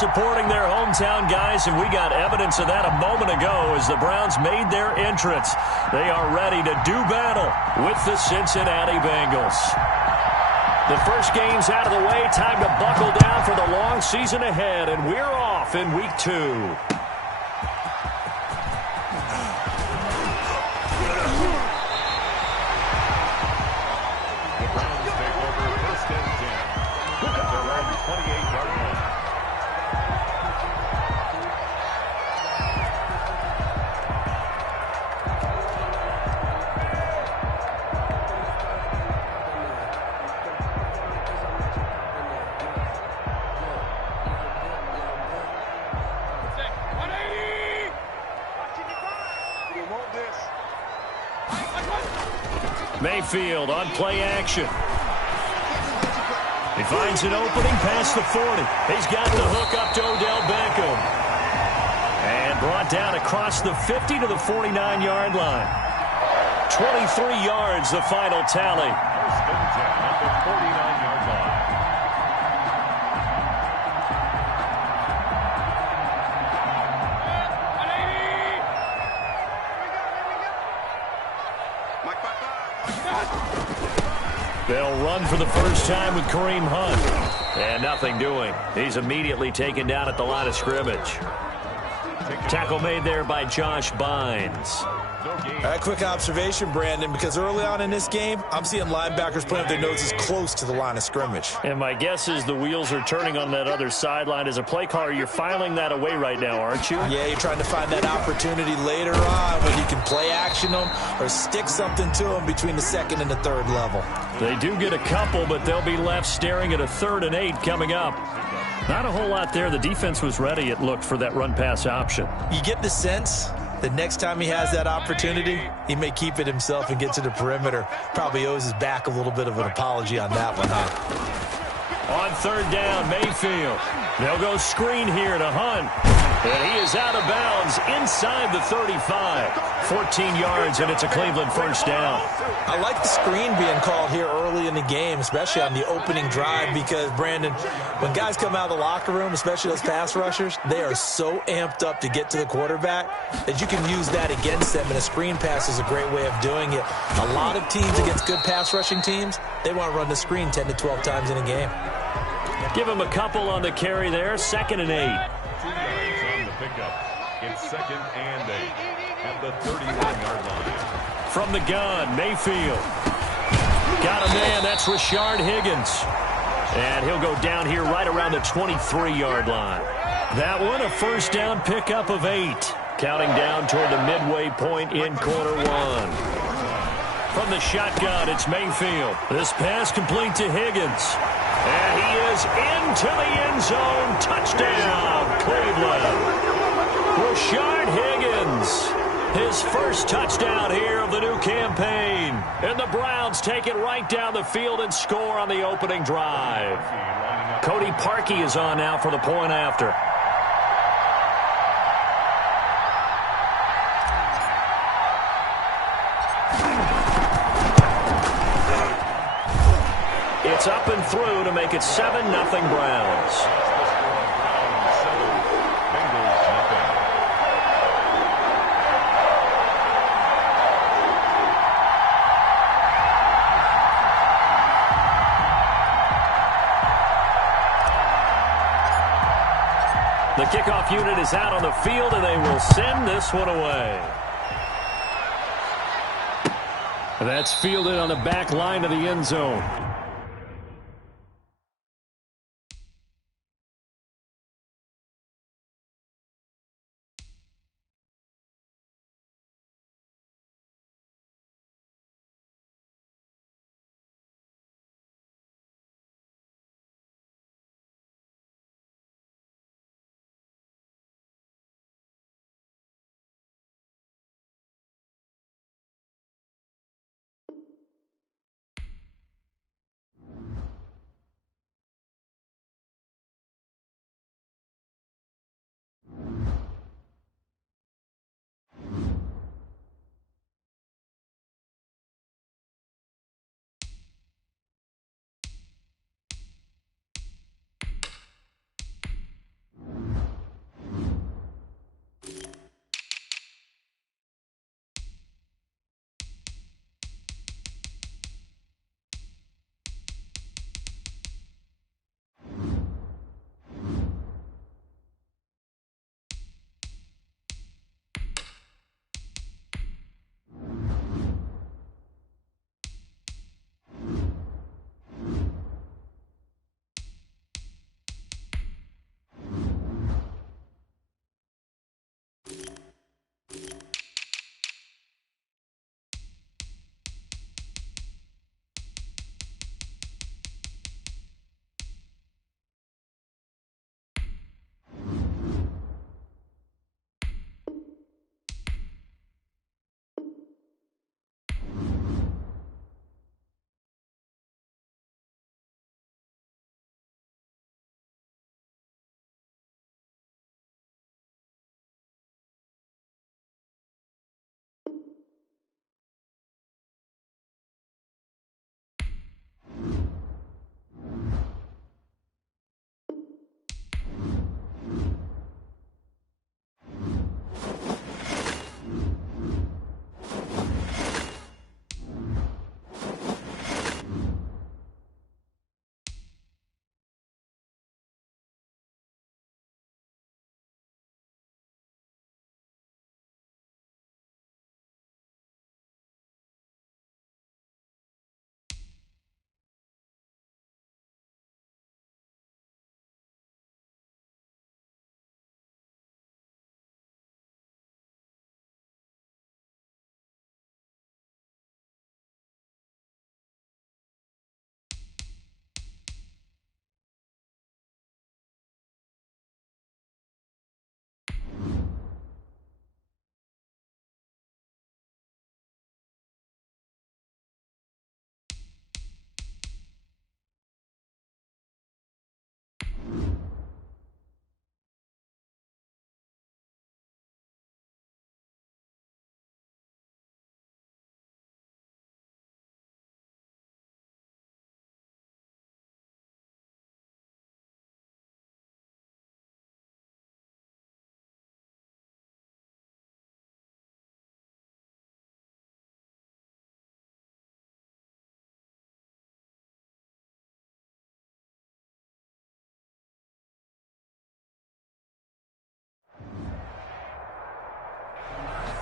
Supporting their hometown guys, and we got evidence of that a moment ago as the Browns made their entrance. They are ready to do battle with the Cincinnati Bengals. The first game's out of the way. Time to buckle down for the long season ahead, and we're off in week 2. Mayfield on play action. He finds an opening past the 40. He's got the hook up to Odell Beckham. And brought down across the 50 to the 49-yard line. 23 yards, the final tally. First and 10 at the 49-yard line. They'll run for the first time with Kareem Hunt. And nothing doing. He's immediately taken down at the line of scrimmage. Tackle made there by Josh Bynes. A quick observation, Brandon, because early on in this game, I'm seeing linebackers putting up their noses close to the line of scrimmage. And my guess is the wheels are turning on that other sideline. As a play caller, you're filing that away right now, aren't you? Yeah, you're trying to find that opportunity later on when you can play action them or stick something to them between the second and the third level. They do get a couple, but they'll be left staring at a 3rd and 8 coming up. Not a whole lot there. The defense was ready, it looked, for that run-pass option. You get the sense that next time he has that opportunity, he may keep it himself and get to the perimeter. Probably owes his back a little bit of an apology on that one, huh? On 3rd down, Mayfield. They'll go screen here to Hunt. And he is out of bounds inside the 35. 14 yards, and it's a Cleveland first down. I like the screen being called here early in the game, especially on the opening drive, because, Brandon, when guys come out of the locker room, especially those pass rushers, they are so amped up to get to the quarterback that you can use that against them, and a screen pass is a great way of doing it. A lot of teams against good pass rushing teams, they want to run the screen 10 to 12 times in a game. Give him a couple on the carry there, 2nd and 8. 2 yards on the pickup. It's 2nd and 8 at the 31-yard line. From the gun, Mayfield. Got a man, that's Rashard Higgins. And he'll go down here right around the 23-yard line. That one, a first down pickup of 8. Counting down toward the midway point in quarter 1. From the shotgun, it's Mayfield. This pass complete to Higgins. And he is into the end zone. Touchdown, Cleveland. Rashard Higgins. His first touchdown here of the new campaign. And the Browns take it right down the field and score on the opening drive. Cody Parkey is on now for the point after. It's up and through to make it 7-0 Browns. The kickoff unit is out on the field, and they will send this one away. That's fielded on the back line of the end zone.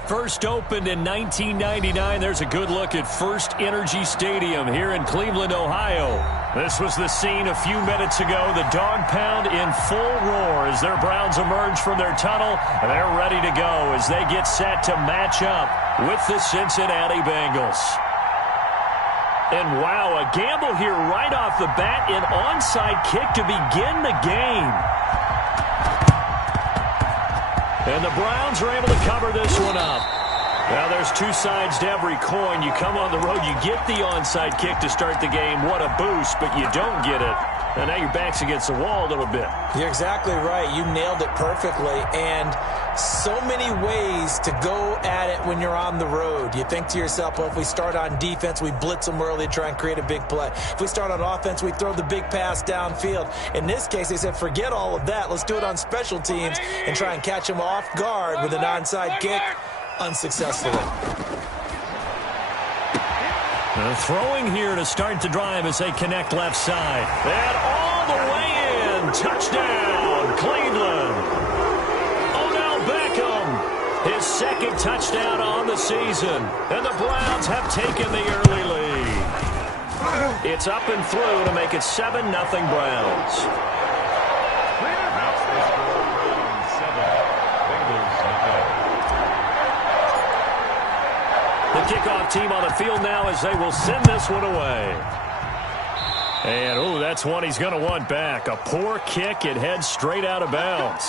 First opened in 1999. There's a good look at First Energy Stadium here in Cleveland, Ohio. This was the scene a few minutes ago. The dog pound in full roar as their Browns emerge from their tunnel. And they're ready to go as they get set to match up with the Cincinnati Bengals. And wow, a gamble here right off the bat, an onside kick to begin the game. And the Browns are able to cover this one up. Now, there's two sides to every coin. You come on the road, you get the onside kick to start the game. What a boost, but you don't get it. And now your back's against the wall a little bit. You're exactly right. You nailed it perfectly. And so many ways to go at it when you're on the road. You think to yourself, well, if we start on defense, we blitz them early, try and create a big play. If we start on offense, we throw the big pass downfield. In this case, they said, forget all of that. Let's do it on special teams and try and catch them off guard with an onside kick. Unsuccessfully. Throwing here to start the drive as they connect left side. And all the way in. Touchdown, Cleveland. Odell Beckham, his second touchdown on the season. And the Browns have taken the early lead. It's up and through to make it 7-0 Browns. The kickoff team on the field now as they will send this one away. And, oh, that's one he's going to want back. A poor kick. It heads straight out of bounds.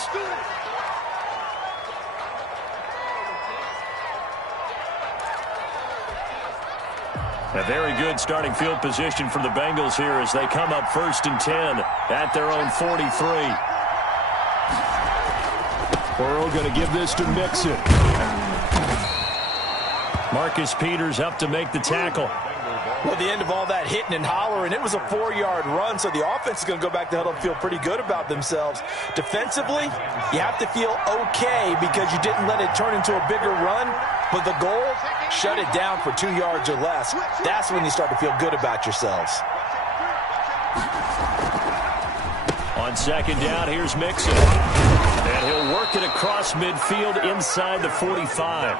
A very good starting field position for the Bengals here as they come up 1st and 10 at their own 43. Burrow going to give this to Mixon. Marcus Peters up to make the tackle. Well, the end of all that hitting and hollering, it was a 4-yard run, so the offense is going to go back to huddle and feel pretty good about themselves. Defensively, you have to feel okay because you didn't let it turn into a bigger run, but the goal, shut it down for 2 yards or less. That's when you start to feel good about yourselves. On second down, here's Mixon. And he'll work it across midfield inside the 45.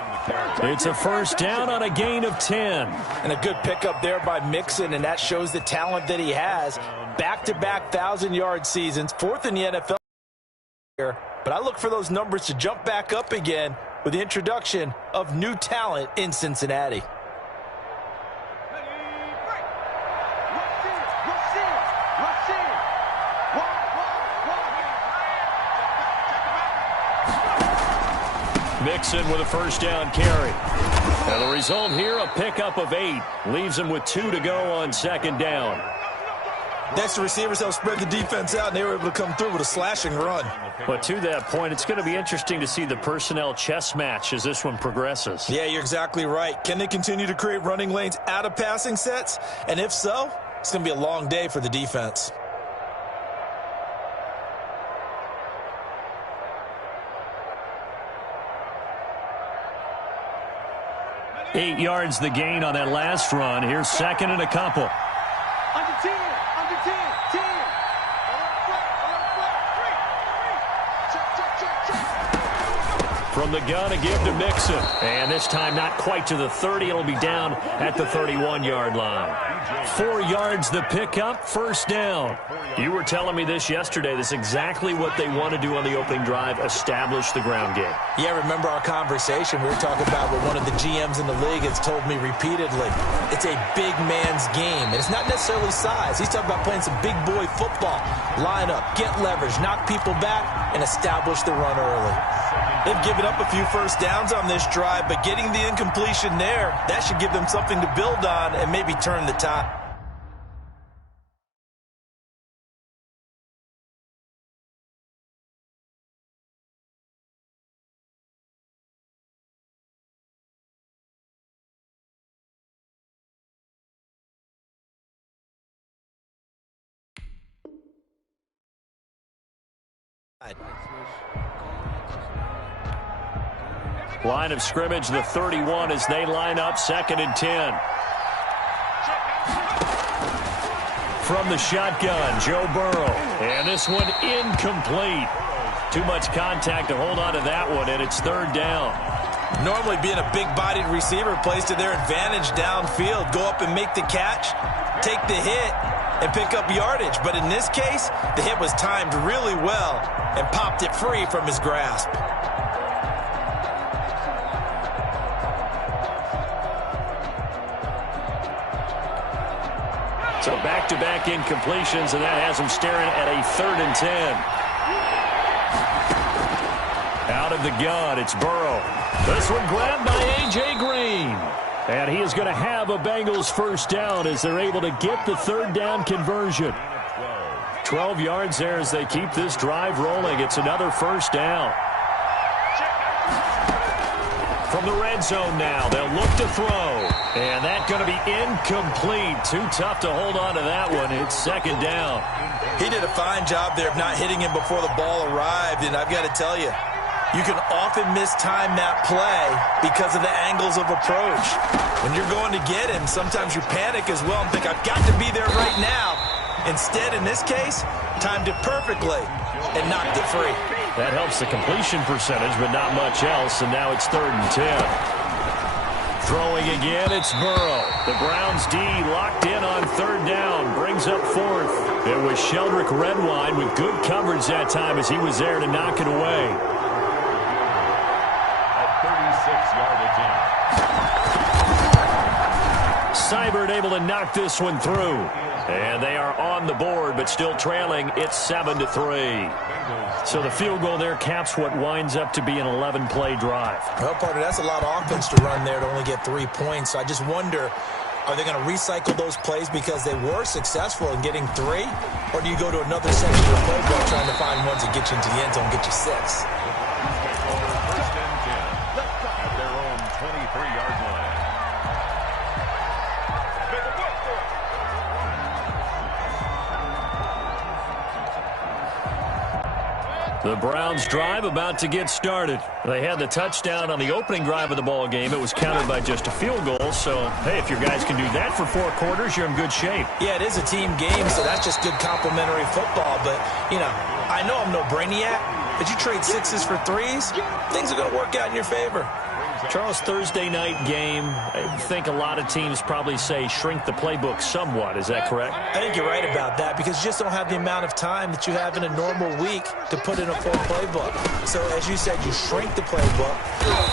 It's a first down on a gain of 10. And a good pickup there by Mixon, and that shows the talent that he has. Back-to-back 1,000-yard seasons, 4th in the NFL here. But I look for those numbers to jump back up again with the introduction of new talent in Cincinnati. Mixon with a first down carry. And the result here, a pickup of 8. Leaves him with 2 to go on second down. Next, the receivers help spread the defense out, and they were able to come through with a slashing run. But to that point, it's going to be interesting to see the personnel chess match as this one progresses. Yeah, you're exactly right. Can they continue to create running lanes out of passing sets? And if so, it's going to be a long day for the defense. Eight yards the gain on that last run. Here's second and a couple. Under 10, under 10, 10. From the gun, a give to Mixon. And this time not quite to the 30. It'll be down at the 31-yard line. 4 yards the pickup, first down. You were telling me this yesterday. This is exactly what they want to do on the opening drive, establish the ground game. Yeah, remember our conversation? We were talking about what one of the GMs in the league has told me repeatedly. It's a big man's game. And it's not necessarily size. He's talking about playing some big boy football. Line up, get leverage, knock people back, and establish the run early. They've given up a few first downs on this drive, but getting the incompletion there, that should give them something to build on and maybe turn the tide. Line of scrimmage, the 31 as they line up, second and 10. From the shotgun, Joe Burrow. And this one incomplete. Too much contact to hold on to that one, and it's third down. Normally being a big-bodied receiver plays to their advantage downfield. Go up and make the catch, take the hit, and pick up yardage. But in this case, the hit was timed really well and popped it free from his grasp. So back-to-back incompletions, and that has him staring at a 3rd and 10. Out of the gun, it's Burrow. This one grabbed by A.J. Green. And he is going to have a Bengals first down as they're able to get the 3rd down conversion. 12 yards there as they keep this drive rolling. It's another first down. From the red zone now, they'll look to throw. And that's going to be incomplete. Too tough to hold on to that one. It's 2nd down. He did a fine job there of not hitting him before the ball arrived. And I've got to tell you, you can often mistime that play because of the angles of approach. When you're going to get him, sometimes you panic as well and think, I've got to be there right now. Instead, in this case, timed it perfectly and knocked it free. That helps the completion percentage, but not much else, and now it's 3rd and 10. Throwing again, it's Burrow. The Browns' D locked in on 3rd down, brings up 4th. It was Sheldrick Redwine with good coverage that time as he was there to knock it away. A 36-yard attempt. Seibert able to knock this one through. And they are on the board, but still trailing. It's 7-3. So the field goal there caps what winds up to be an 11-play drive. Well, partner, that's a lot of offense to run there to only get 3 points. So I just wonder, are they going to recycle those plays because they were successful in getting 3? Or do you go to another section of the playbook trying to find ones that get you into the end zone and get you 6? First and 10 at their own 23-yard line. The Browns drive about to get started. They had the touchdown on the opening drive of the ball game. It was counted by just a field goal. So, hey, if your guys can do that for 4 quarters, you're in good shape. Yeah, it is a team game, so that's just good complimentary football. But, you know, I know I'm no brainiac, but you trade 6s for 3s, things are going to work out in your favor. Charles, Thursday night game, I think a lot of teams probably say shrink the playbook somewhat. Is that correct? I think you're right about that because you just don't have the amount of time that you have in a normal week to put in a full playbook. So, as you said, you shrink the playbook,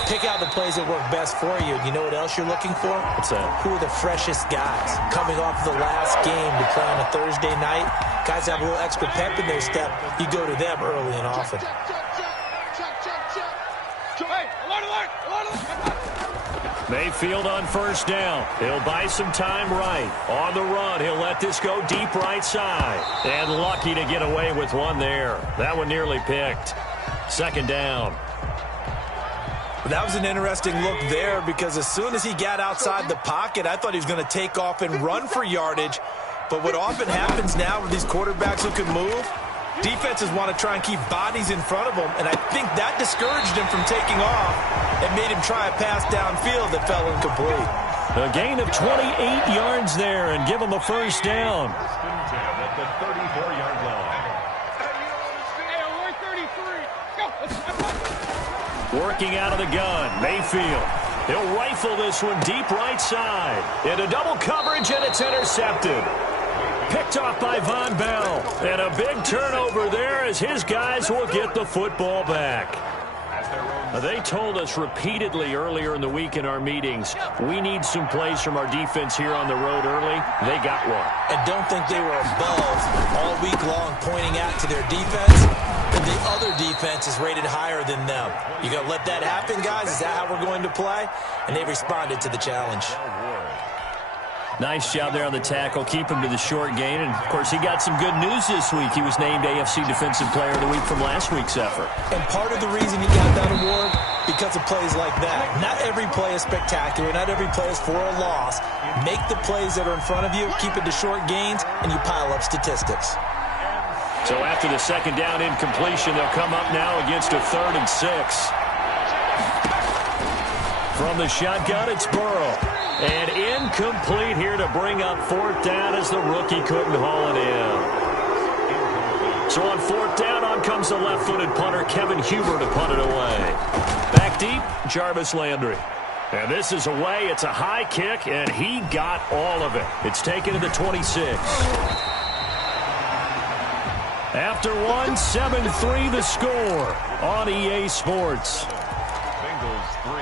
pick out the plays that work best for you. You know what else you're looking for? What's that? Who are the freshest guys coming off the last game to play on a Thursday night? Guys have a little extra pep in their step. You go to them early and often. Mayfield on first down. He'll buy some time right. On the run, he'll let this go deep right side. And lucky to get away with one there. That one nearly picked. 2nd down. That was an interesting look there because as soon as he got outside the pocket, I thought he was going to take off and run for yardage. But what often happens now with these quarterbacks who can move, defenses want to try and keep bodies in front of them, and I think that discouraged him from taking off and made him try a pass downfield that fell incomplete. A gain of 28 yards there and give him a first down. First and 10 at the 34-yard line. Working out of the gun, Mayfield. He'll rifle this one deep right side. Into double coverage, and it's intercepted. Picked off by Von Bell. And a big turnover there as his guys will get the football back. They told us repeatedly earlier in the week in our meetings, we need some plays from our defense here on the road early. They got one. And don't think they were above all week long pointing out to their defense. And the other defense is rated higher than them. You going to let that happen, guys? Is that how we're going to play? And they responded to the challenge. Nice job there on the tackle. Keep him to the short gain. And, of course, he got some good news this week. He was named AFC Defensive Player of the Week from last week's effort. And part of the reason he got that award, because of plays like that. Not every play is spectacular. Not every play is for a loss. Make the plays that are in front of you, keep it to short gains, and you pile up statistics. So after the 2nd down incompletion, they'll come up now against a 3rd and 6. From the shotgun, it's Burrow. And incomplete here to bring up 4th down as the rookie couldn't haul it in. So on 4th down, on comes the left-footed punter, Kevin Huber, to punt it away. Back deep, Jarvis Landry. And this is away. It's a high kick, and he got all of it. It's taken to the 26. After one, 7-3 the score on EA Sports. Bengals 3.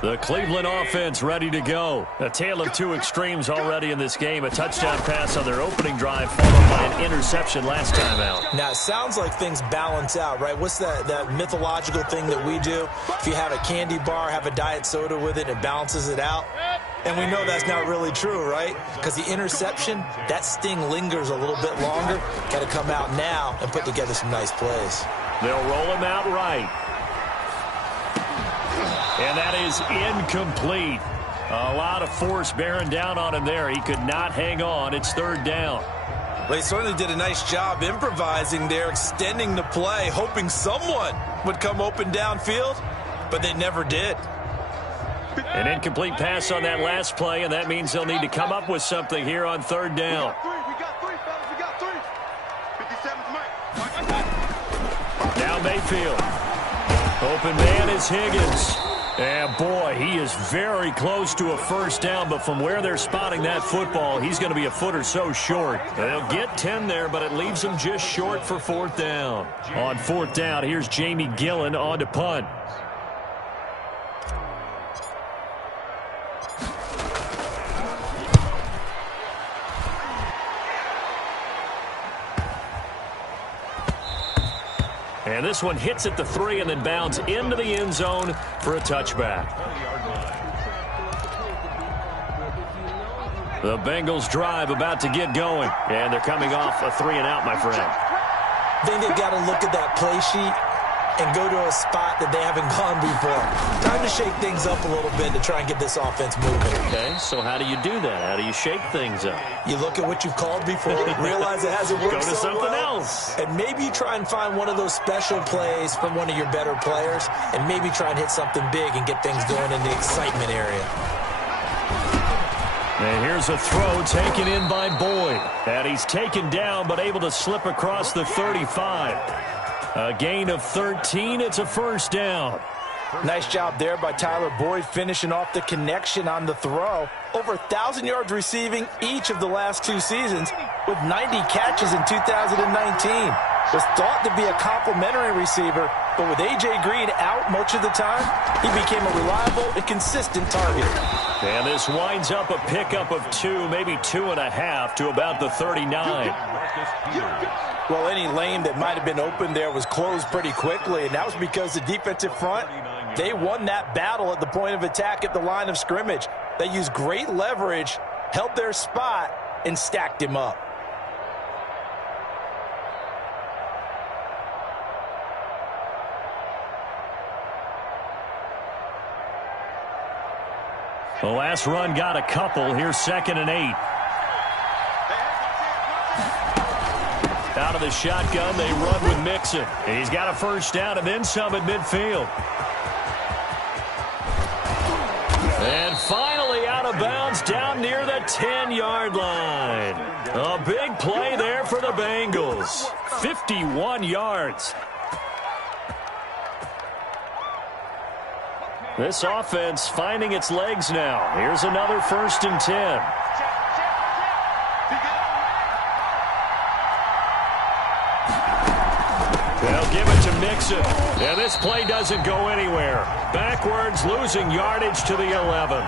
The Cleveland offense ready to go. A tale of two extremes already in this game. A touchdown pass on their opening drive, followed by an interception last time out. Now, it sounds like things balance out, right? What's that mythological thing that we do? If you have a candy bar, have a diet soda with it, it balances it out. And we know that's not really true, right? Because the interception, that sting lingers a little bit longer. Got to come out now and put together some nice plays. They'll roll him out right. And that is incomplete. A lot of force bearing down on him there. He could not hang on. It's 3rd down. They certainly did a nice job improvising there, extending the play, hoping someone would come open downfield, but they never did. An incomplete pass on that last play, and that means they'll need to come up with something here on 3rd down. We got three, fellas. We got three. 57's Mike. Now Mayfield. Open man is Higgins. And boy, he is very close to a 1st down, but from where they're spotting that football, he's going to be a foot or so short. They'll get 10 there, but it leaves him just short for 4th down. On 4th down, here's Jamie Gillen on to punt. And this one hits at the 3 and then bounds into the end zone for a touchback. The Bengals drive about to get going. And they're coming off a 3-and-out, my friend. I think they've got to look at that play sheet and go to a spot that they haven't gone before. Time to shake things up a little bit to try and get this offense moving. Okay, so how do you do that? How do you shake things up? You look at what you've called before, realize it hasn't worked Go to so something well, else. and maybe you try and find one of those special plays from one of your better players, and maybe try and hit something big and get things going in the excitement area. And here's a throw taken in by Boyd. And he's taken down but able to slip across the 35. A gain of 13. It's a 1st down. Nice job there by Tyler Boyd finishing off the connection on the throw. Over 1,000 yards receiving each of the last 2 seasons with 90 catches in 2019. Was thought to be a complimentary receiver, but with A.J. Green out much of the time, he became a reliable and consistent target. And this winds up a pickup of 2, maybe 2.5 to about the 39. Well, any lane that might have been open there was closed pretty quickly, and that was because the defensive front, they won that battle at the point of attack at the line of scrimmage. They used great leverage, held their spot, and stacked him up. The last run got a couple. Here's 2nd and 8. Out of the shotgun, they run with Mixon. He's got a 1st down and then some at midfield. And finally out of bounds down near the 10-yard line. A big play there for the Bengals. 51 yards. This offense finding its legs now. Here's another 1st and 10. They'll give it to Mixon. And this play doesn't go anywhere. Backwards, losing yardage to the 11.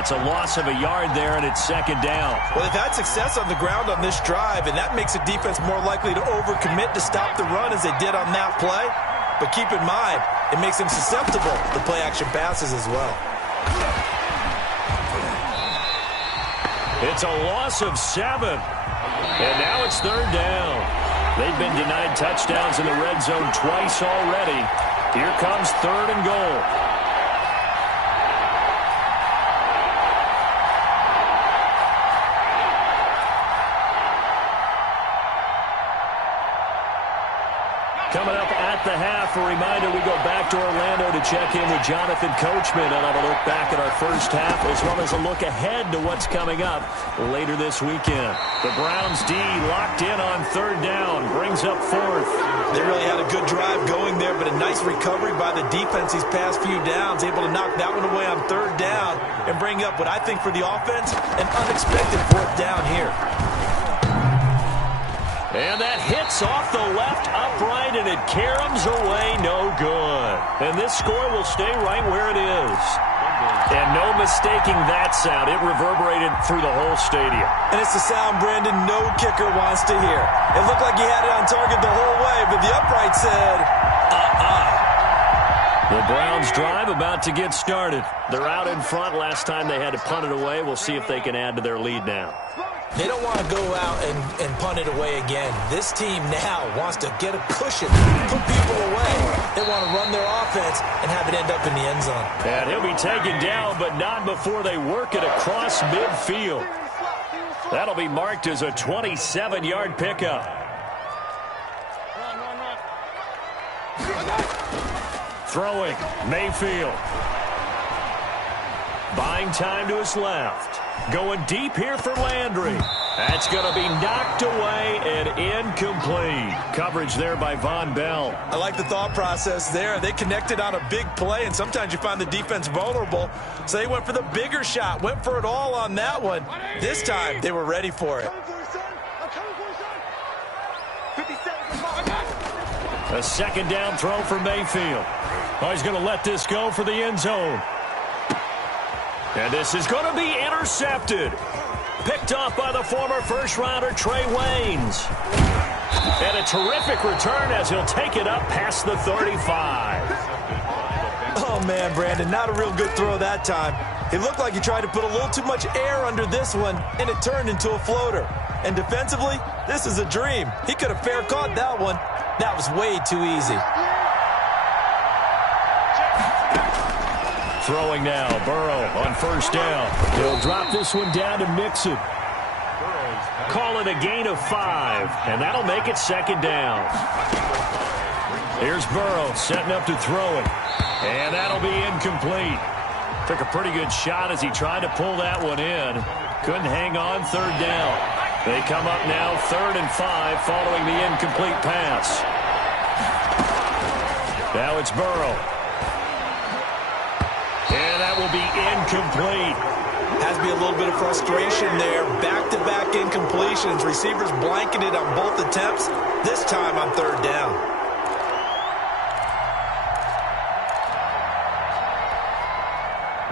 It's a loss of a yard there, and it's 2nd down. Well, they've had success on the ground on this drive, and that makes a defense more likely to overcommit to stop the run as they did on that play. But keep in mind, it makes them susceptible to play-action passes as well. It's a loss of 7. And now it's 3rd down. They've been denied touchdowns in the red zone twice already. Here comes 3rd and goal. Coming up at the half. A reminder, we go back to Orlando to check in with Jonathan Coachman and have a look back at our first half as well as a look ahead to what's coming up later this weekend. The Browns D locked in on third down, brings up fourth. They really had a good drive going there, but a nice recovery by the defense these past few downs, able to knock that one away on third down and bring up what I think for the offense, an unexpected fourth down here. And that hits off the left upright, and it caroms away no good. And this score will stay right where it is. And no mistaking that sound. It reverberated through the whole stadium. And it's the sound, Brandon, no kicker wants to hear. It looked like he had it on target the whole way, but the upright said, The Browns drive about to get started. They're out in front. Last time they had to punt it away. We'll see if they can add to their lead now. They don't want to go out and punt it away again. This team now wants to get a cushion, put people away. They want to run their offense and have it end up in the end zone. And he'll be taken down, but not before they work it across midfield. That'll be marked as a 27-yard pickup. Throwing, Mayfield. Buying time to his left. Going deep here for Landry. That's going to be knocked away and incomplete. Coverage there by Von Bell. I like the thought process there. They connected on a big play, and sometimes you find the defense vulnerable. So they went for the bigger shot, went for it all on that one. This time, they were ready for it. A second down throw for Mayfield. Oh, he's going to let this go for the end zone. And this is going to be intercepted. Picked off by the former first-rounder Trey Waynes. And a terrific return as he'll take it up past the 35. Oh, man, Brandon, not a real good throw that time. It looked like he tried to put a little too much air under this one, and it turned into a floater. And defensively, this is a dream. He could have fair caught that one. That was way too easy. Throwing now, Burrow on first down. He'll drop this one down to Mixon. Call it a gain of 5, and that'll make it second down. Here's Burrow setting up to throw it, and that'll be incomplete. Took a pretty good shot as he tried to pull that one in. Couldn't hang on third down. They come up now 3rd and 5 following the incomplete pass. Now it's Burrow. And that will be incomplete. Has to be a little bit of frustration there. Back-to-back incompletions. Receivers blanketed on both attempts, this time on third down.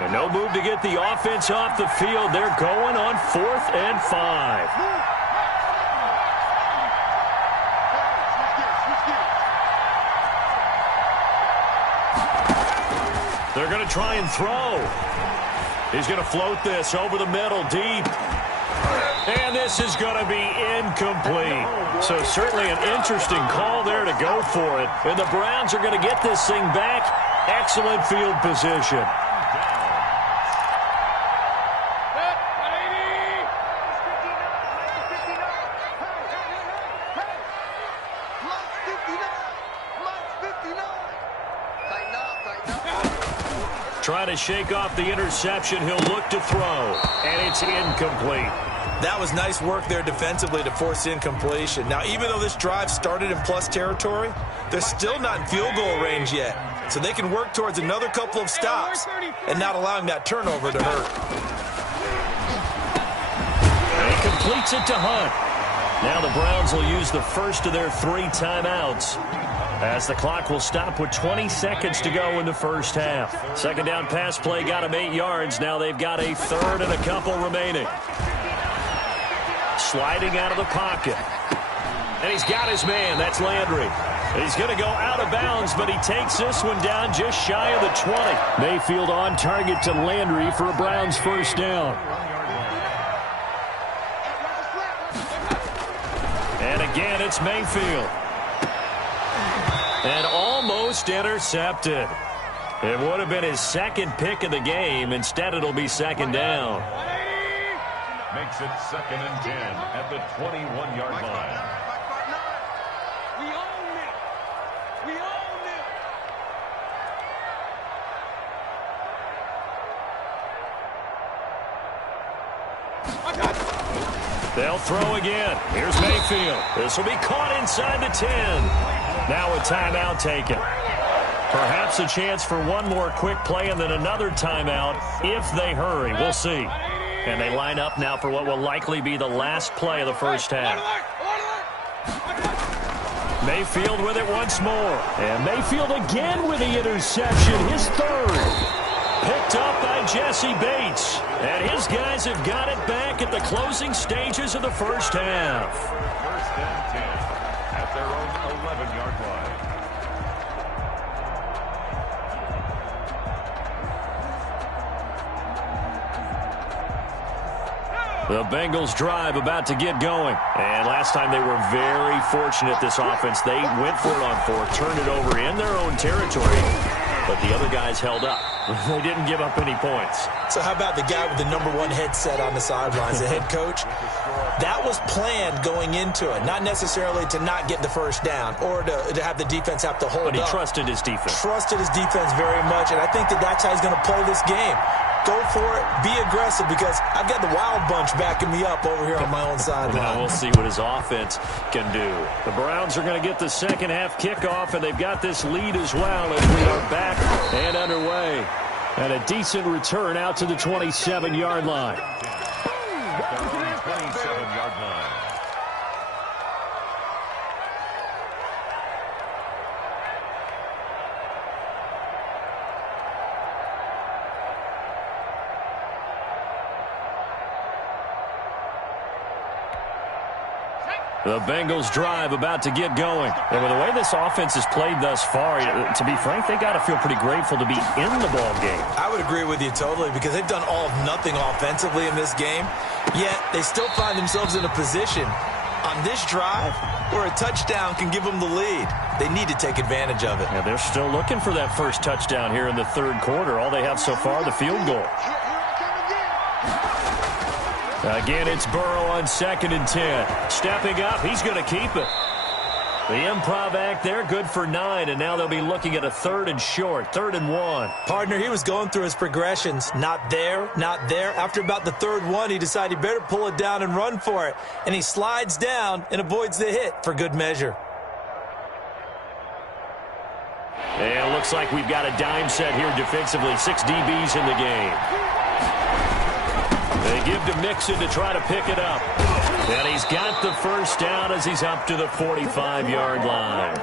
And no move to get the offense off the field. They're going on 4th and 5. They're going to try and throw. He's going to float this over the middle deep. And this is going to be incomplete. So certainly an interesting call there to go for it. And the Browns are going to get this thing back. Excellent field position. Trying to shake off the interception. He'll look to throw, and it's incomplete. That was nice work there defensively to force incompletion. Now, even though this drive started in plus territory, they're still not in field goal range yet. So they can work towards another couple of stops and not allowing that turnover to hurt. And he completes it to Hunt. Now the Browns will use the first of their 3 timeouts, as the clock will stop with 20 seconds to go in the first half. Second down pass play got him 8 yards. Now they've got a 3rd and a couple remaining. Sliding out of the pocket. And he's got his man. That's Landry. He's going to go out of bounds, but he takes this one down just shy of the 20. Mayfield on target to Landry for a Browns first down. And again, it's Mayfield. And almost intercepted. It would have been his second pick of the game. Instead, it'll be second down. Makes it 2nd and 10 at the 21-yard line. We own it. We own They'll throw again. Here's Mayfield. This will be caught inside the 10. Now a timeout taken. Perhaps a chance for one more quick play and then another timeout if they hurry. We'll see. And they line up now for what will likely be the last play of the first half. Mayfield with it once more. And Mayfield again with the interception, his third. Picked up by Jesse Bates. And his guys have got it back at the closing stages of the first half. First and 10 at their own 11-yard line. The Bengals drive about to get going. And last time they were very fortunate, this offense. They went for it on fourth, turned it over in their own territory. But the other guys held up. They didn't give up any points. So how about the guy with the #1 headset on the sidelines, the head coach? That was planned going into it, not necessarily to not get the first down or to have the defense have to hold up. But he trusted his defense. Trusted his defense very much, and I think that's how he's going to play this game. Go for it. Be aggressive because I've got the Wild Bunch backing me up over here on my own sideline. Now we'll see what his offense can do. The Browns are going to get the second half kickoff, and they've got this lead as well as we are back and underway. And a decent return out to the 27-yard line. 27-yard line. The Bengals drive about to get going. And with the way this offense has played thus far, to be frank, they got to feel pretty grateful to be in the ball game. I would agree with you totally because they've done all of nothing offensively in this game, yet they still find themselves in a position on this drive where a touchdown can give them the lead. They need to take advantage of it. Yeah, they're still looking for that first touchdown here in the third quarter. All they have so far, the field goal. Again, it's Burrow on 2nd and 10. Stepping up, he's going to keep it. The improv act there, good for 9, and now they'll be looking at a 3rd and short, 3rd and 1. Partner, he was going through his progressions. Not there, not there. After about the 3rd one, he decided he better pull it down and run for it. And he slides down and avoids the hit for good measure. And it looks like we've got a dime set here defensively. 6 DBs in the game. They give to Mixon to try to pick it up. And he's got the first down as he's up to the 45-yard line.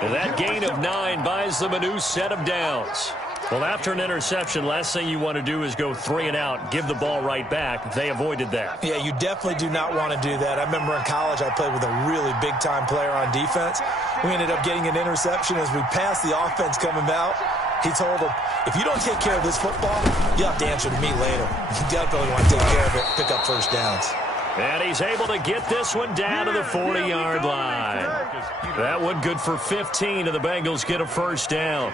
And that gain of 9 buys them a new set of downs. Well, after an interception, last thing you want to do is go 3 and out, give the ball right back. They avoided that. Yeah, you definitely do not want to do that. I remember in college I played with a really big-time player on defense. We ended up getting an interception as we passed the offense coming out. He told him, if you don't take care of this football, you'll have to answer to me later. You definitely want to take care of it, pick up first downs. And he's able to get this one down to the 40-yard line. That one good for 15, and the Bengals get a first down.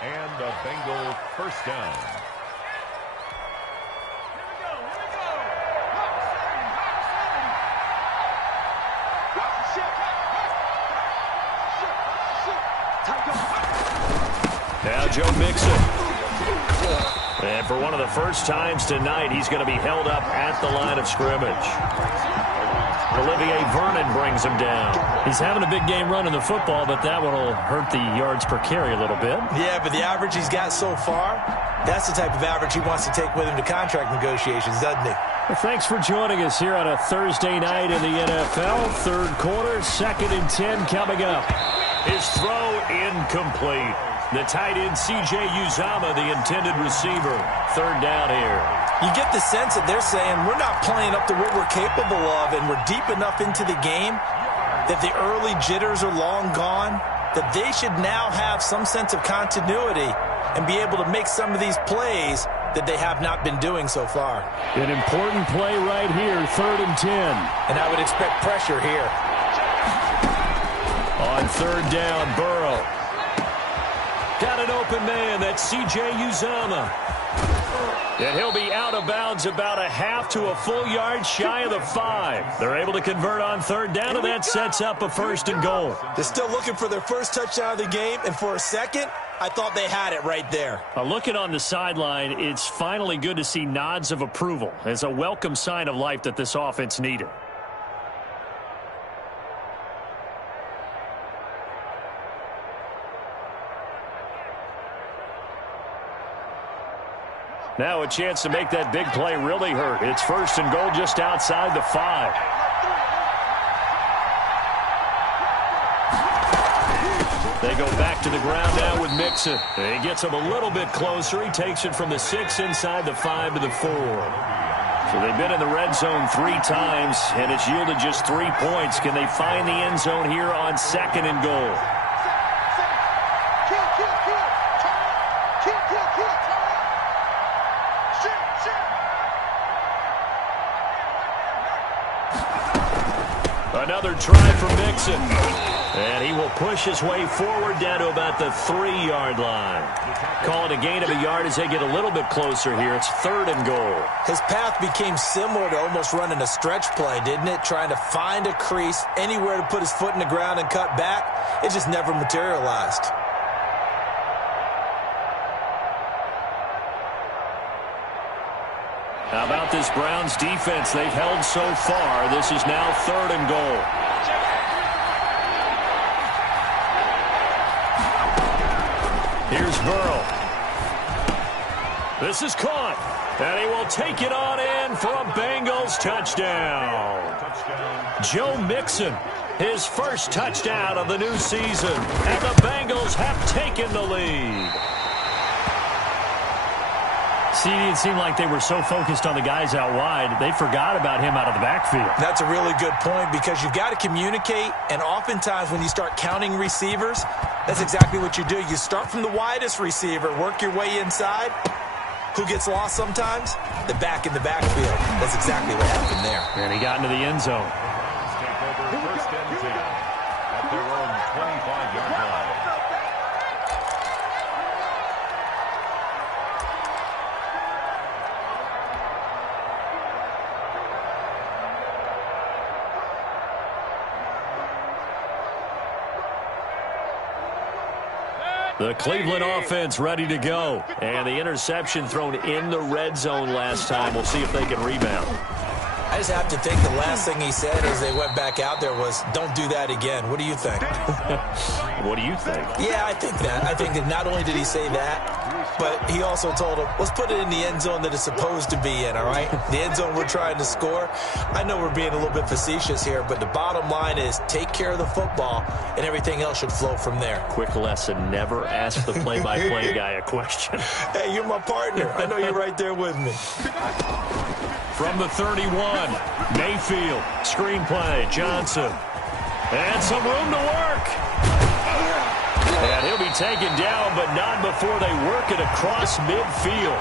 And the Bengals first down. Now Joe Mixon. And for one of the first times tonight, he's going to be held up at the line of scrimmage. Olivier Vernon brings him down. He's having a big game running the football, but that one will hurt the yards per carry a little bit. Yeah, but the average he's got so far, that's the type of average he wants to take with him to contract negotiations, doesn't he? Well, thanks for joining us here on a Thursday night in the NFL. Third quarter, 2nd and 10 coming up. His throw incomplete. The tight end, C.J. Uzomah, the intended receiver. 3rd down here. You get the sense that they're saying we're not playing up to what we're capable of, and we're deep enough into the game that the early jitters are long gone, that they should now have some sense of continuity and be able to make some of these plays that they have not been doing so far. An important play right here, 3rd and 10. And I would expect pressure here. On 3rd down, Burrow. Got an open man. That's C.J. Uzomah. And he'll be out of bounds about a half to a full yard shy of the 5. They're able to convert on third down, and that sets up a 1st and goal. They're still looking for their first touchdown of the game, and for a second, I thought they had it right there. Looking on the sideline, it's finally good to see nods of approval. It's a welcome sign of life that this offense needed. Now a chance to make that big play really hurt. It's 1st and goal just outside the 5. They go back to the ground now with Mixon. He gets him a little bit closer. He takes it from the 6 inside the 5 to the 4. So they've been in the red zone 3 times, and it's yielded just 3 points. Can they find the end zone here on 2nd and goal? Another try for Mixon. And he will push his way forward down to about the 3-yard line. Call it a gain of a yard as they get a little bit closer here. It's 3rd and goal. His path became similar to almost running a stretch play, didn't it? Trying to find a crease, anywhere to put his foot in the ground and cut back. It just never materialized. How about this Browns defense? They've held so far. This is now 3rd and goal. Here's Burrow. This is caught. And he will take it on in for a Bengals touchdown. Joe Mixon, his first touchdown of the new season. And the Bengals have taken the lead. See, it seemed like they were so focused on the guys out wide, they forgot about him out of the backfield. That's a really good point because you've got to communicate, and oftentimes when you start counting receivers, that's exactly what you do. You start from the widest receiver, work your way inside. Who gets lost sometimes? The back in the backfield. That's exactly what happened there. And he got into the end zone. Take over 1st and 10 at their own 25-yard line. The Cleveland offense ready to go. And the interception thrown in the red zone last time. We'll see if they can rebound. I just have to think the last thing he said as they went back out there was, don't do that again. What do you think? What do you think? Yeah, I think that. I think that not only did he say that, but he also told him, let's put it in the end zone that it's supposed to be in, all right? The end zone we're trying to score. I know we're being a little bit facetious here, but the bottom line is take care of the football, and everything else should flow from there. Quick lesson, never ask the play-by-play guy a question. Hey, you're my partner. I know you're right there with me. From the 31, Mayfield, screen play, Johnson. And some room to work. And he'll be taken down, but not before they work it across midfield.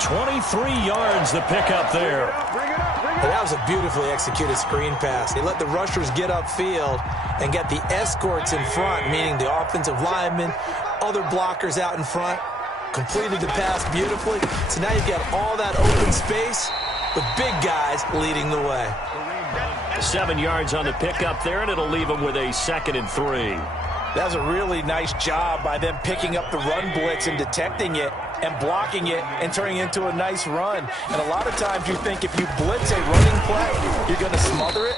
23 yards the pickup there. That was a beautifully executed screen pass. They let the rushers get upfield and get the escorts in front, meaning the offensive linemen, other blockers out in front, completed the pass beautifully. So now you've got all that open space with big guys leading the way. 7 yards on the pickup there, and it'll leave them with a 2nd and 3. That was a really nice job by them picking up the run blitz and detecting it and blocking it and turning it into a nice run. And a lot of times you think if you blitz a running play, you're going to smother it.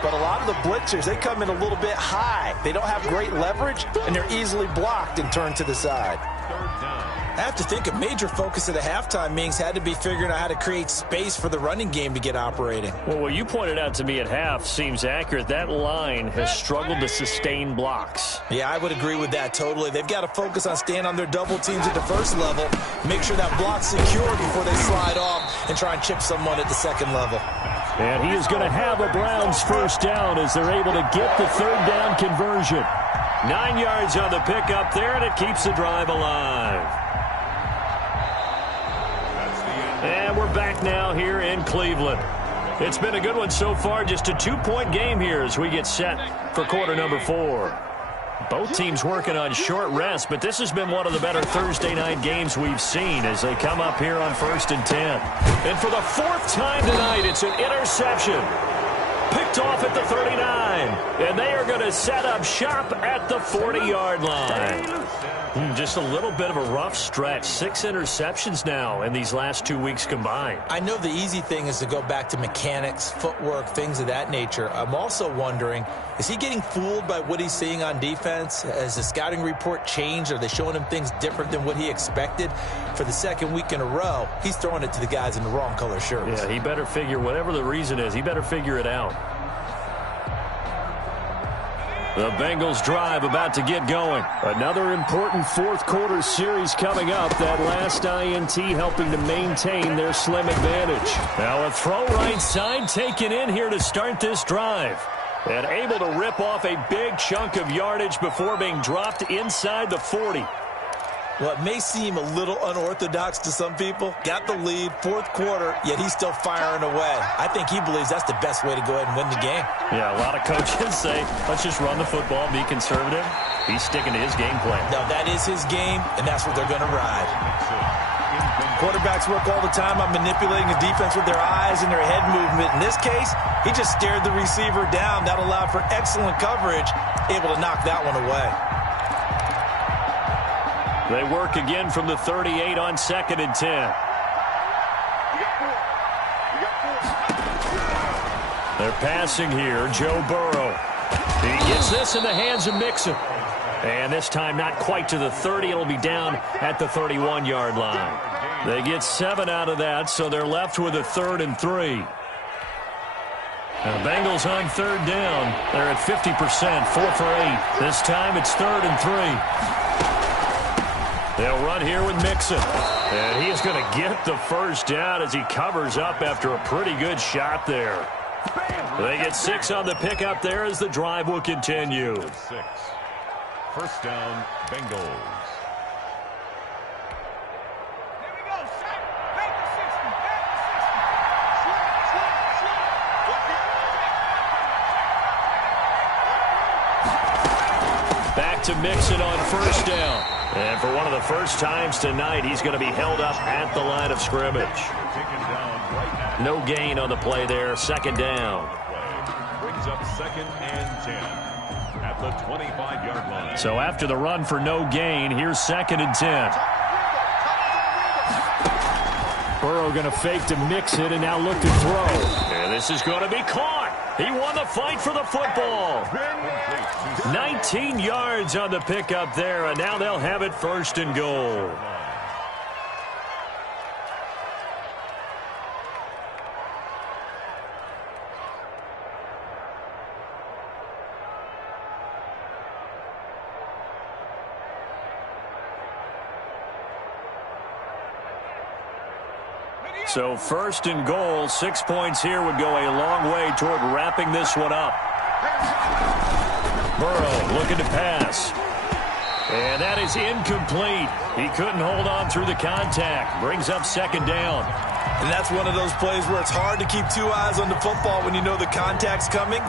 But a lot of the blitzers, they come in a little bit high. They don't have great leverage, and they're easily blocked and turned to the side. I have to think a major focus of the halftime meetings had to be figuring out how to create space for the running game to get operating. Well, what you pointed out to me at half seems accurate. That line has struggled to sustain blocks. Yeah, I would agree with that totally. They've got to focus on staying on their double teams at the first level, make sure that block's secure before they slide off and try and chip someone at the second level. And he is going to have a Browns first down as they're able to get the third down conversion. 9 yards on the pickup there, and it keeps the drive alive. And we're back now here in Cleveland. It's been a good one so far, just a 2-point game here as we get set for quarter number 4. Both teams working on short rest, but this has been one of the better Thursday night games we've seen as they come up here on 1st and 10. And for the 4th time tonight, it's an interception. Picked off at the 39, and they are going to set up shop at the 40-yard line. Just a little bit of a rough stretch. 6 interceptions now in these last 2 weeks combined. I know the easy thing is to go back to mechanics, footwork, things of that nature. I'm also wondering, is he getting fooled by what he's seeing on defense? Has the scouting report changed? Are they showing him things different than what he expected? For the 2nd week in a row, he's throwing it to the guys in the wrong color shirts. Yeah, he better figure, whatever the reason is, he better figure it out. The Bengals drive about to get going. Another important 4th quarter series coming up. That last INT helping to maintain their slim advantage. Now a throw right side taken in here to start this drive. And able to rip off a big chunk of yardage before being dropped inside the 40. Well, it may seem a little unorthodox to some people. Got the lead, 4th quarter, yet he's still firing away. I think he believes that's the best way to go ahead and win the game. Yeah, a lot of coaches say, let's just run the football, be conservative. He's sticking to his game plan. Now, that is his game, and that's what they're going to ride. Quarterbacks work all the time on manipulating the defense with their eyes and their head movement. In this case, he just stared the receiver down. That allowed for excellent coverage, able to knock that one away. They work again from the 38 on 2nd and 10. They're passing here. Joe Burrow. He gets this in the hands of Mixon. And this time not quite to the 30. It'll be down at the 31-yard line. They get 7 out of that, so they're left with a 3rd and 3. Now, the Bengals on 3rd down. They're at 50%, 4 for 8. This time it's 3rd and 3. They'll run here with Mixon. And he is going to get the 1st down as he covers up after a pretty good shot there. They get 6 on the pickup there as the drive will continue. 6. 1st down, Bengals. Back to Mixon on 1st down. And for one of the first times tonight, he's going to be held up at the line of scrimmage. No gain on the play there. 2nd down. Brings up 2nd and 10 at the 25-yard line. So after the run for no gain, here's 2nd and 10. Burrow going to fake to mix it and now look to throw. And this is going to be caught. He won the fight for the football. 19 yards on the pickup there, and now they'll have it 1st and goal. So 1st and goal, 6 points here would go a long way toward wrapping this one up. Burrow looking to pass. And that is incomplete. He couldn't hold on through the contact. Brings up 2nd down. And that's one of those plays where it's hard to keep 2 eyes on the football when you know the contact's coming,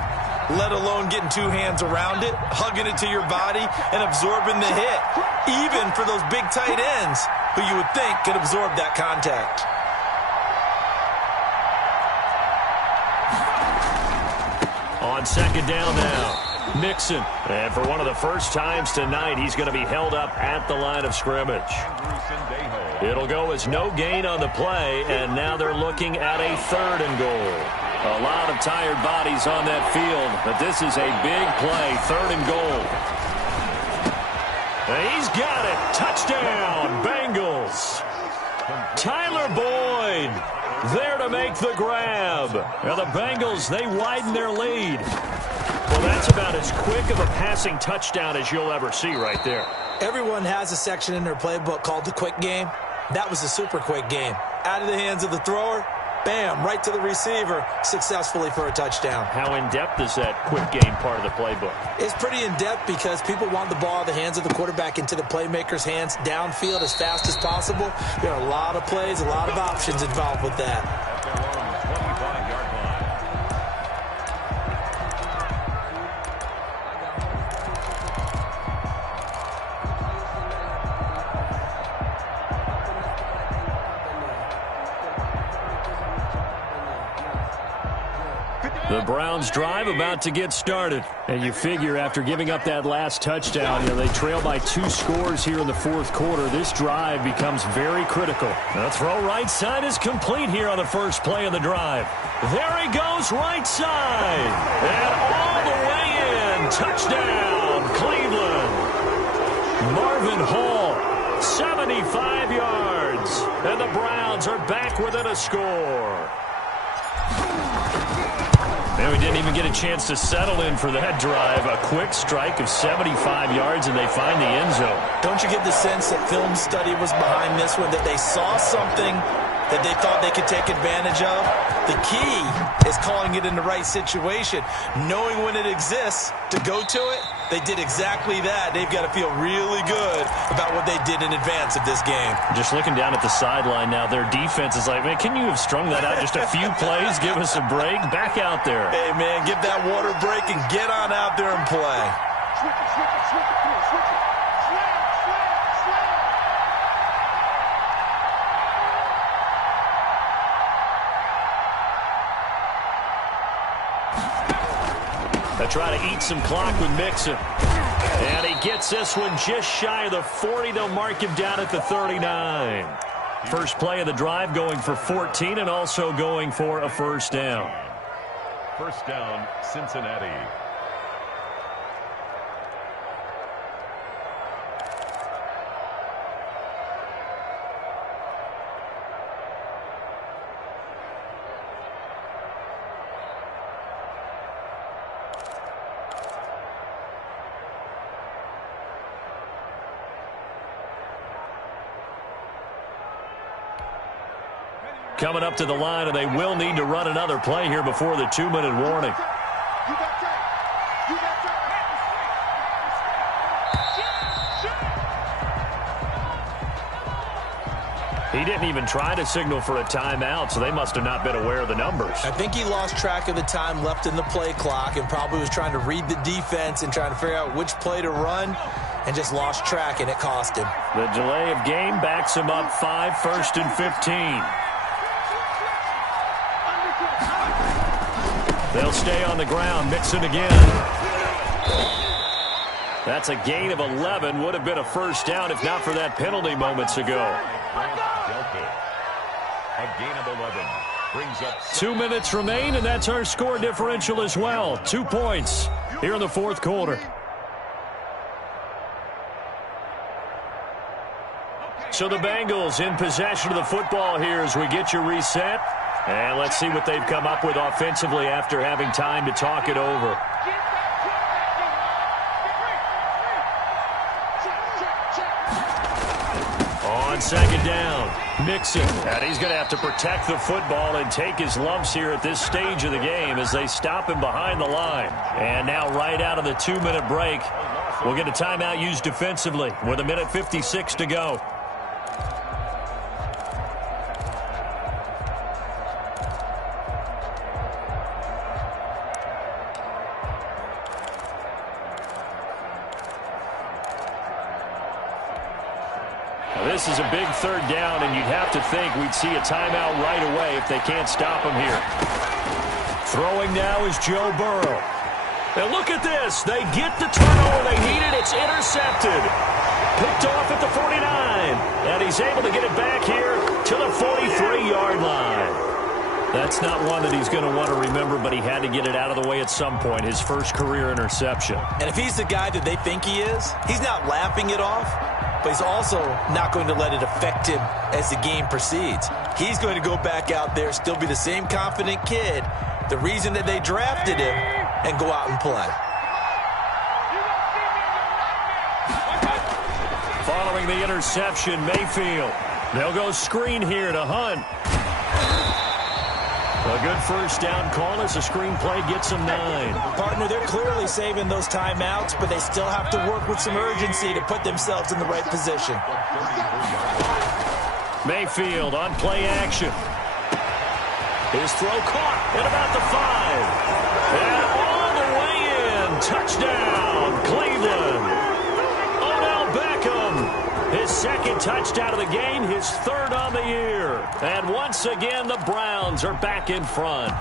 let alone getting 2 hands around it, hugging it to your body, and absorbing the hit, even for those big tight ends who you would think could absorb that contact. On 2nd down now, Mixon. And for one of the first times tonight, he's going to be held up at the line of scrimmage. It'll go as no gain on the play, and now they're looking at a 3rd and goal. A lot of tired bodies on that field, but this is a big play, 3rd and goal. And he's got it. Touchdown, Bengals. Tyler Boyd there to make the grab. Now the Bengals, they widen their lead. Well, that's about as quick of a passing touchdown as you'll ever see right there. Everyone has a section in their playbook called the quick game. That was a super quick game. Out of the hands of the thrower, bam, right to the receiver, successfully for a touchdown. How in-depth is that quick game part of the playbook? It's pretty in-depth because people want the ball out of the hands of the quarterback into the playmaker's hands downfield as fast as possible. There are a lot of plays, a lot of options involved with that. The Browns drive about to get started. And you figure after giving up that last touchdown, they trail by 2 scores here in the fourth quarter. This drive becomes very critical. The throw right side is complete here on the first play of the drive. There he goes right side. And all the way in. Touchdown, Cleveland. Marvin Hall, 75 yards. And the Browns are back within a score. And we didn't even get a chance to settle in for that drive. A quick strike of 75 yards, and they find the end zone. Don't you get the sense that film study was behind this one, that they saw something that they thought they could take advantage of? The key is calling it in the right situation, knowing when it exists to go to it. They did exactly that. They've got to feel really good about what they did in advance of this game. Just looking down at the sideline now, their defense is like, man, can you have strung that out just a few plays? Give us a break. Back out there. Hey, man, give that water break and get on out there and play. Switch it, switch it, switch it. Come on, switch it. Slam, slam, slam. They try to eat some clock with Mixon. And he gets this one just shy of the 40. They'll mark him down at the 39. First play of the drive going for 14 and also going for a first down. First down, Cincinnati. Coming up to the line, and they will need to run another play here before the 2-minute warning. You got time. You got time. He didn't even try to signal for a timeout, so they must have not been aware of the numbers. I think he lost track of the time left in the play clock and probably was trying to read the defense and trying to figure out which play to run and just lost track, and it cost him. The delay of game backs him up 5, 1st and 15. They'll stay on the ground. Mixon again. That's a gain of 11. Would have been a first down if not for that penalty moments ago. A gain of 11 brings up 2 minutes remain, and that's our score differential as well. 2 points here in the fourth quarter. So the Bengals in possession of the football here as we get you reset. And let's see what they've come up with offensively after having time to talk it over. On second down, Mixon. And he's going to have to protect the football and take his lumps here at this stage of the game as they stop him behind the line. And now right out of the 2-minute break, we'll get a timeout used defensively with 1:56 to go. This is a big third down, and you'd have to think we'd see a timeout right away if they can't stop him here. Throwing now is Joe Burrow. And look at this. They get the turnover they needed. It's intercepted. Picked off at the 49. And he's able to get it back here to the 43-yard line. That's not one that he's going to want to remember, but he had to get it out of the way at some point, his first career interception. And if he's the guy that they think he is, he's not laughing it off, but he's also not going to let it affect him as the game proceeds. He's going to go back out there, still be the same confident kid, the reason that they drafted him, and go out and play. Following the interception, Mayfield. They'll go screen here to Hunt. A good first down call as the screen play gets them 9. Partner, they're clearly saving those timeouts, but they still have to work with some urgency to put themselves in the right position. Mayfield on play action. His throw caught at about the 5. And all the way in. Touchdown, Cleveland. Odell Beckham. His second touchdown of the game, his third on the year. And once again, the Browns are back in front.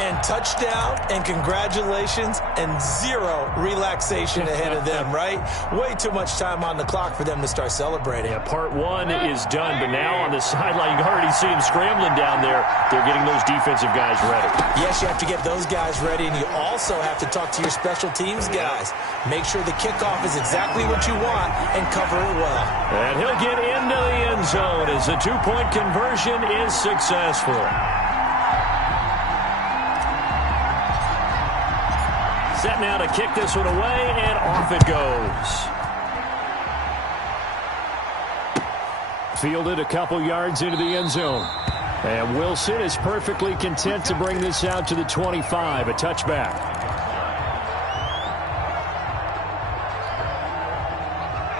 And touchdown and congratulations and zero relaxation ahead of them, right? Way too much time on the clock for them to start celebrating. Yeah, part one is done, but now on the sideline, you can already see them scrambling down there. They're getting those defensive guys ready. Yes, you have to get those guys ready, and you also have to talk to your special teams guys. Make sure the kickoff is exactly what you want and cover it well. And he'll get into the end zone as the two-point conversion is successful. Set now to kick this one away, and off it goes. Fielded a couple yards into the end zone. And Wilson is perfectly content to bring this out to the 25, a touchback.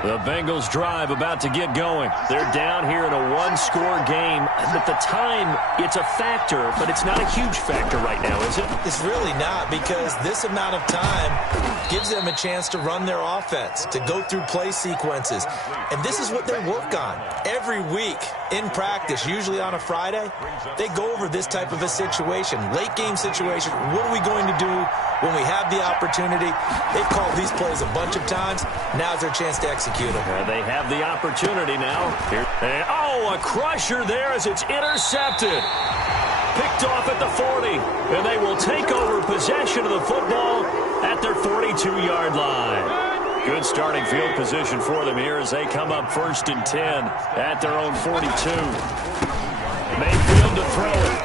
The Bengals drive about to get going. They're down here in a one-score game. At the time, it's a factor, but it's not a huge factor right now, is it? It's really not, because this amount of time gives them a chance to run their offense, to go through play sequences. And this is what they work on every week in practice, usually on a Friday. They go over this type of a situation, late-game situation. What are we going to do when we have the opportunity? They've called these plays a bunch of times. Now's their chance to execute them. They have the opportunity now. Here. Oh, a crusher there as it's intercepted. Picked off at the 40. And they will take over possession of the football at their 42-yard line. Good starting field position for them here as they come up 1st and 10 at their own 42. Mayfield to throw it.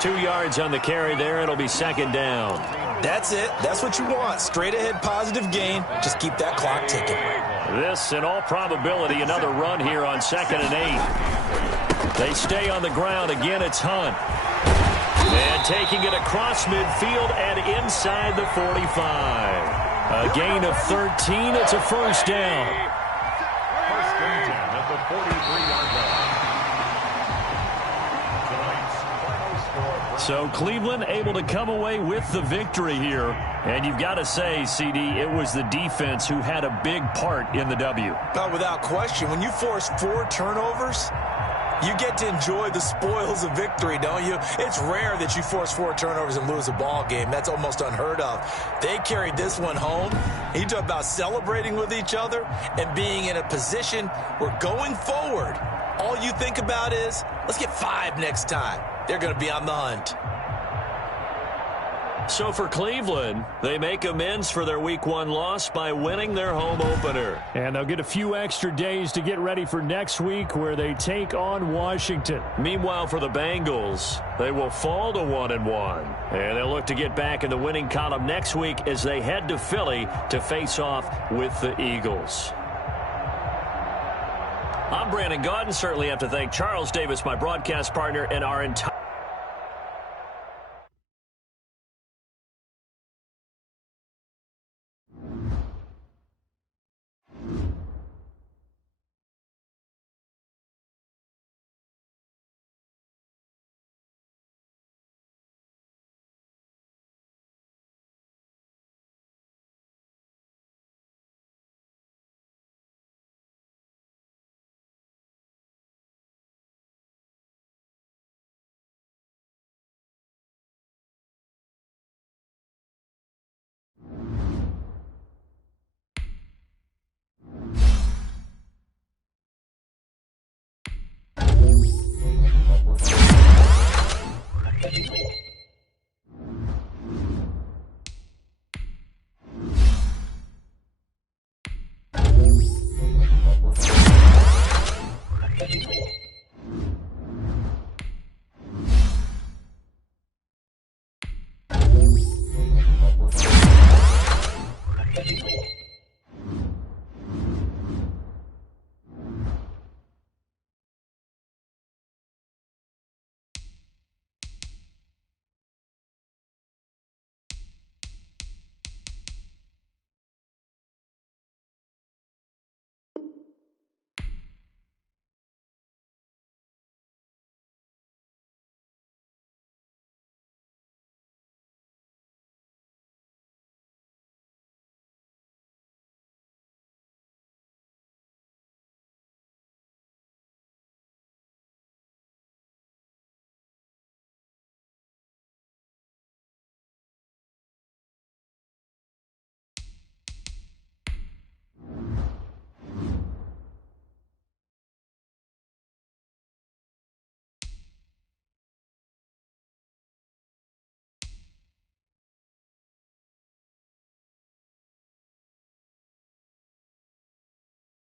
2 yards on the carry there. It'll be 2nd down. That's it. That's what you want. Straight ahead positive gain. Just keep that clock ticking. This, in all probability, another run here on 2nd and 8. They stay on the ground. Again, it's Hunt. And taking it across midfield and inside the 45. A gain of 13. It's a 1st down. 1st and 10 at the 43-yard line. So Cleveland able to come away with the victory here. And you've got to say, CD, it was the defense who had a big part in the W. Without question, when you force 4 turnovers, you get to enjoy the spoils of victory, don't you? It's rare that you force 4 turnovers and lose a ball game. That's almost unheard of. They carried this one home. You talk about celebrating with each other and being in a position where going forward, all you think about is, let's get 5 next time. They're going to be on the hunt. So for Cleveland, they make amends for their Week 1 loss by winning their home opener. And they'll get a few extra days to get ready for next week where they take on Washington. Meanwhile, for the Bengals, they will fall to 1-1. And they'll look to get back in the winning column next week as they head to Philly to face off with the Eagles. I'm Brandon Gaudin. Certainly have to thank Charles Davis, my broadcast partner, and our entire